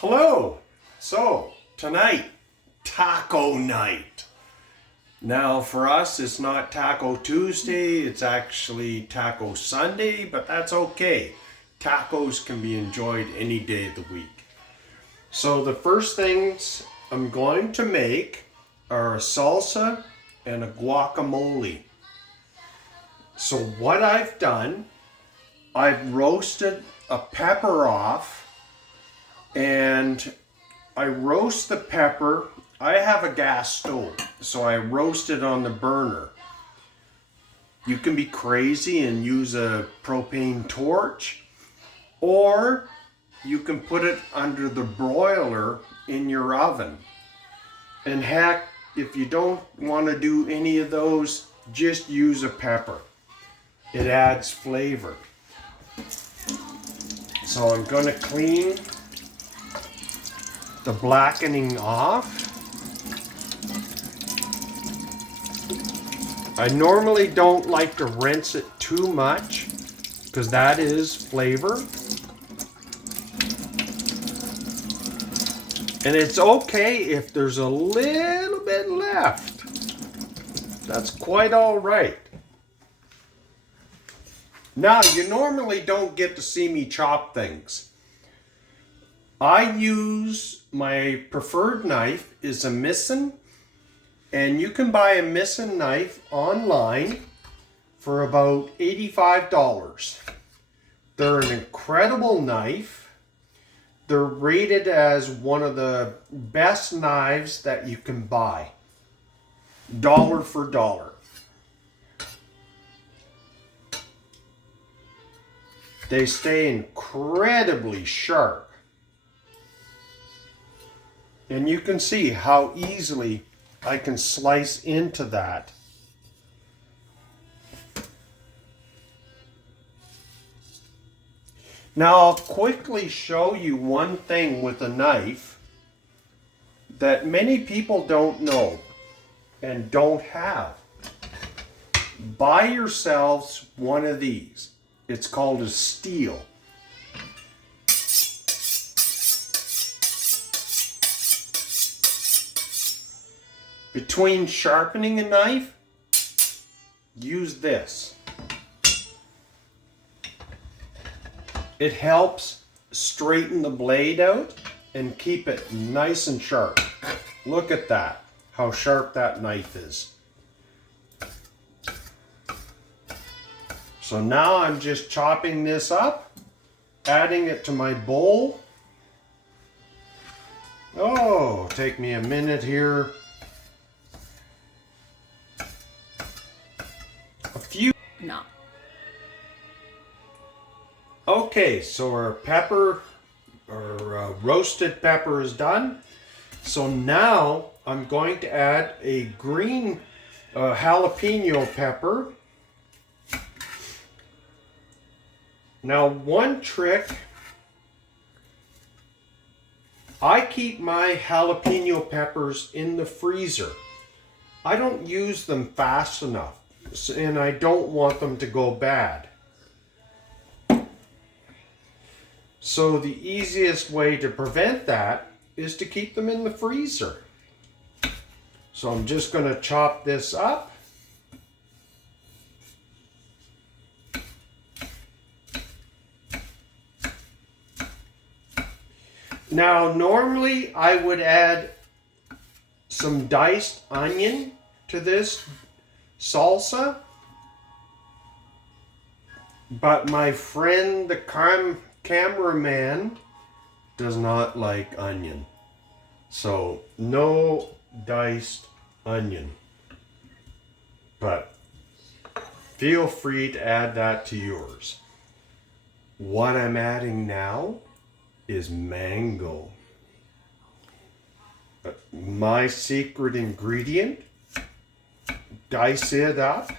Hello. So tonight, taco night. Now for us, it's not Taco Tuesday, it's actually Taco Sunday, but that's okay. Tacos can be enjoyed any day of the week. So the first things I'm going to make are a salsa and a guacamole. So what I've done, I've roasted a pepper off, and I roast the pepper. I have a gas stove, so I roast it on the burner. You can be crazy and use a propane torch, or you can put it under the broiler in your oven. And heck, if you don't want to do any of those, just use a pepper. It adds flavor. So I'm going to clean the blackening off. I normally don't like to rinse it too much because that is flavor. And it's okay if there's a little bit left. That's quite all right. Now, you normally don't get to see me chop things. I use my preferred knife is a Missin, and you can buy a Missin knife online for about $85. They're an incredible knife. They're rated as one of the best knives that you can buy. Dollar for dollar. They stay incredibly sharp. And you can see how easily I can slice into that. Now I'll quickly show you one thing with a knife that many people don't know and don't have. Buy yourselves one of these. It's called a steel. Between sharpening a knife, use this. It helps straighten the blade out and keep it nice and sharp. Look at that, how sharp that knife is. So now I'm just chopping this up, adding it to my bowl. Oh, take me a minute here. No. Okay, so our pepper, or roasted pepper is done. So now I'm going to add a green jalapeno pepper. Now one trick, I keep my jalapeno peppers in the freezer. I don't use them fast enough, and I don't want them to go bad. So the easiest way to prevent that is to keep them in the freezer. So I'm just going to chop this up. Now normally I would add some diced onion to this salsa, but my friend the cameraman does not like onion, so no diced onion, but feel free to add that to yours. What I'm adding now is mango, my secret ingredient. Dice it up.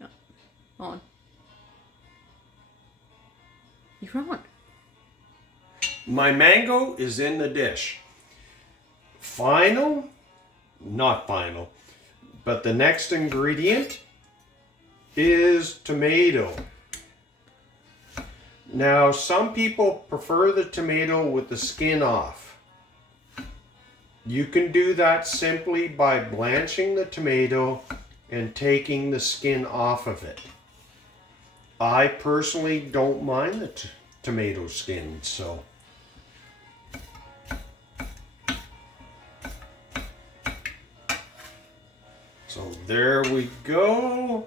No. On. You're on. My mango is in the dish. Not final, but the next ingredient is tomato. Now, some people prefer the tomato with the skin off. You can do that simply by blanching the tomato and taking the skin off of it. I personally don't mind the tomato skin, so. So there we go.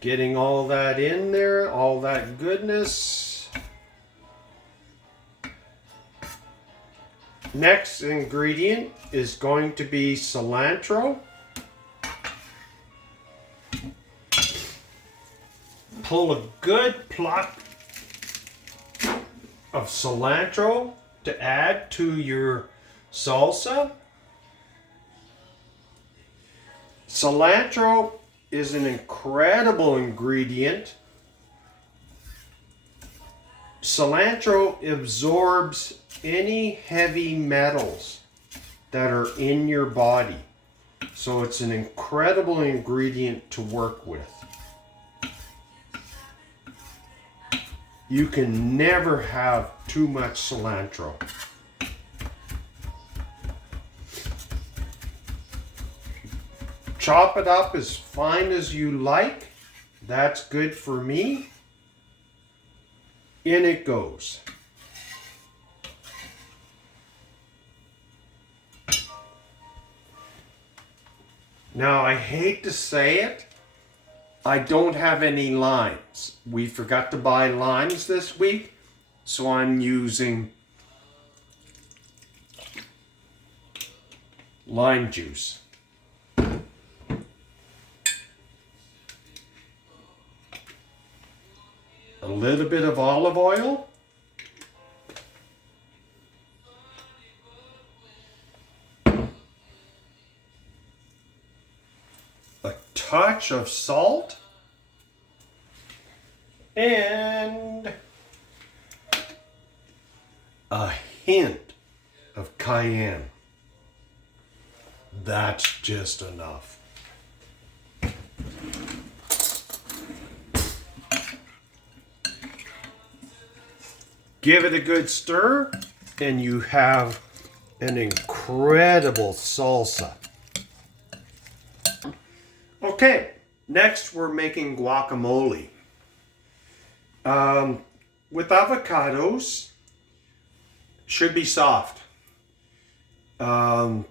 Getting all that in there, all that goodness. Next ingredient is going to be cilantro. Pull a good pluck of cilantro to add to your salsa. Cilantro is an incredible ingredient. Cilantro absorbs any heavy metals that are in your body. So it's an incredible ingredient to work with. You can never have too much cilantro. Chop it up as fine as you like. That's good for me. In it goes. Now, I hate to say it, I don't have any limes. We forgot to buy limes this week, so I'm using lime juice. A little bit of olive oil. A touch of salt. And a hint of cayenne. That's just enough. Give it a good stir, and you have an incredible salsa. Okay, next we're making guacamole. With avocados, should be soft. Storing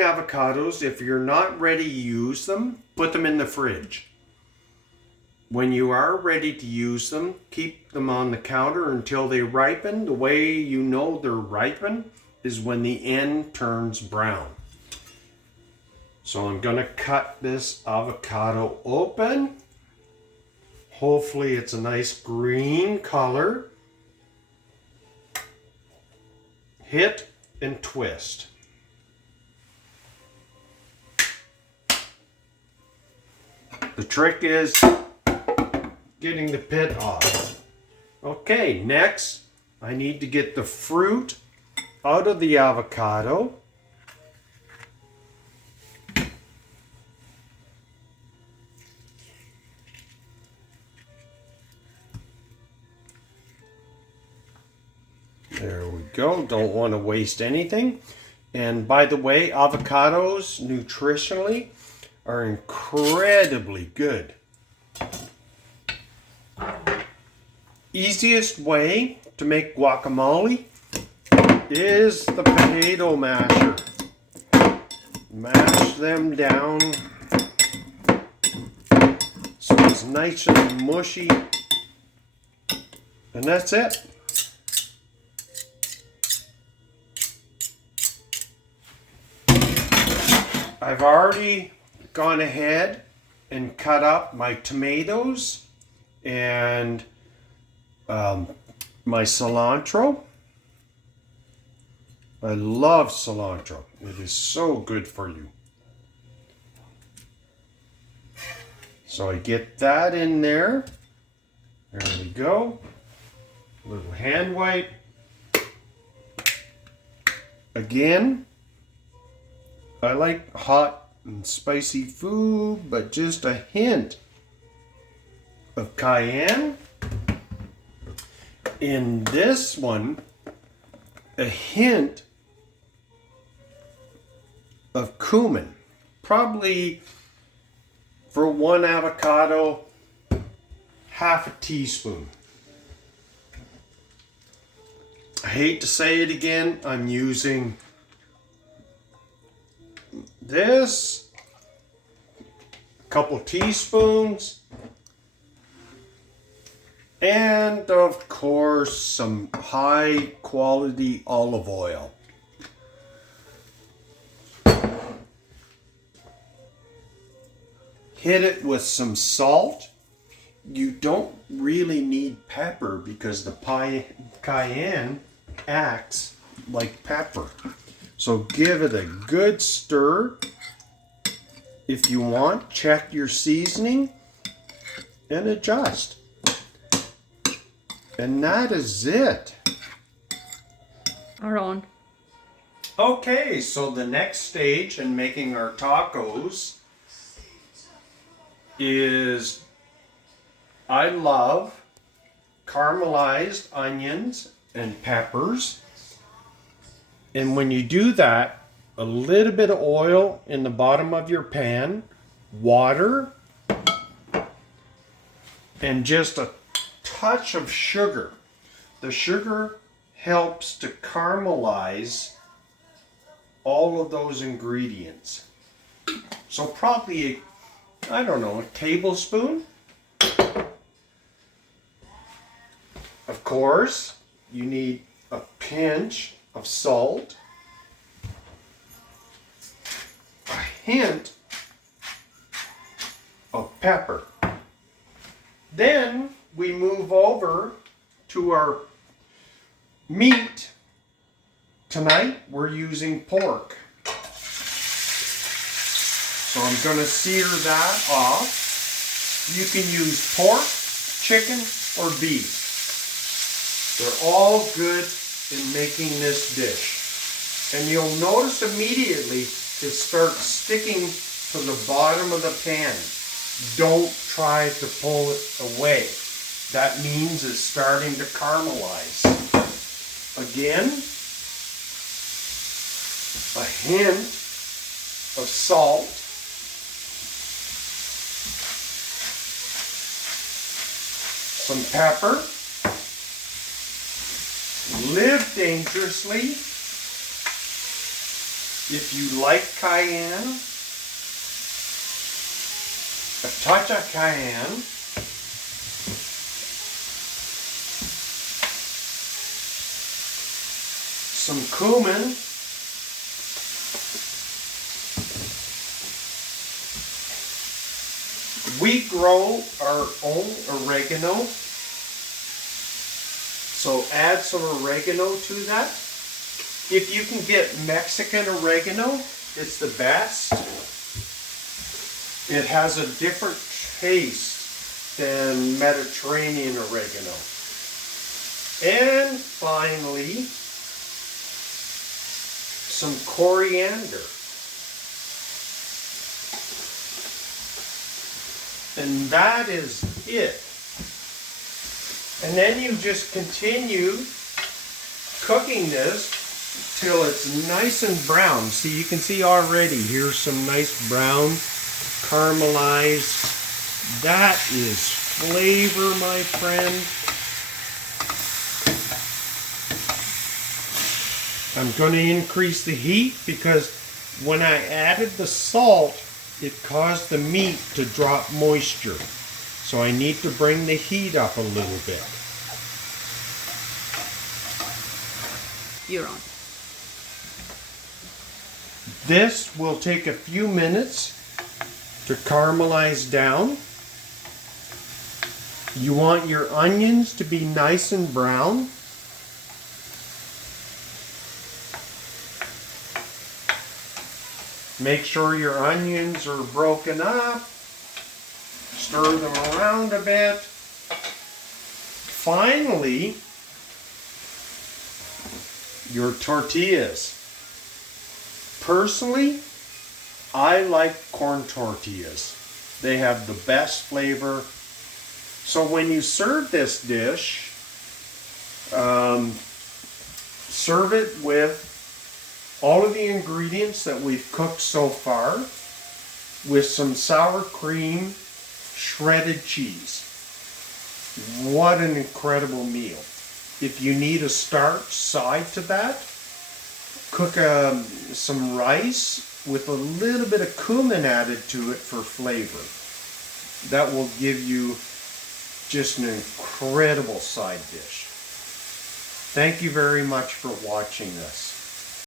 avocados, if you're not ready to use them, put them in the fridge. When you are ready to use them, keep them on the counter until they ripen. The way you know they're ripened is when the end turns brown. So I'm going to cut this avocado open. Hopefully it's a nice green color. Hit and twist. The trick is getting the pit off. Okay, next I need to get the fruit out of the avocado. There we go. Don't want to waste anything. And by the way, avocados nutritionally are incredibly good. Easiest way to make guacamole is the potato masher. Mash them down so it's nice and mushy. And that's it. I've already gone ahead and cut up my tomatoes and my cilantro. I love cilantro. It is so good for you. So I get that in there. There we go. A little hand wipe. Again, I like hot and spicy food, but just a hint of cayenne. In this one, a hint of cumin. Probably for one avocado, half a teaspoon. I hate to say it again, I'm using this, a couple teaspoons, and of course some high quality olive oil. Hit it with some salt. You don't really need pepper because the cayenne acts like pepper. So give it a good stir. If you want, check your seasoning and adjust. And that is it. Aaron. Okay, so the next stage in making our tacos is I love caramelized onions and peppers. And when you do that, a little bit of oil in the bottom of your pan, water, and just a touch of sugar. The sugar helps to caramelize all of those ingredients. So probably, I don't know, a tablespoon. Of course, you need a pinch of salt, a hint of pepper. Then we move over to our meat. Tonight we're using pork. So I'm going to sear that off. You can use pork, chicken, or beef. They're all good in making this dish. And you'll notice immediately it starts sticking to the bottom of the pan. Don't try to pull it away. That means it's starting to caramelize. Again, a hint of salt. Some pepper. Live dangerously. If you like cayenne, a touch of cayenne. Some cumin. We grow our own oregano. So add some oregano to that. If you can get Mexican oregano, it's the best. It has a different taste than Mediterranean oregano. And finally, some coriander. And that is it. And then you just continue cooking this till it's nice and brown. See, you can see already, here's some nice brown caramelized. That is flavor, my friend. I'm going to increase the heat because when I added the salt, it caused the meat to drop moisture. So I need to bring the heat up a little bit. You're on. This will take a few minutes to caramelize down. You want your onions to be nice and brown. Make sure your onions are broken up. Stir them around a bit. Finally, your tortillas. Personally, I like corn tortillas. They have the best flavor. So when you serve this dish, serve it with all of the ingredients that we've cooked so far, with some sour cream, shredded cheese. What an incredible meal. If you need a starch side to that, cook some rice with a little bit of cumin added to it for flavor. That will give you just an incredible side dish. Thank you very much for watching this.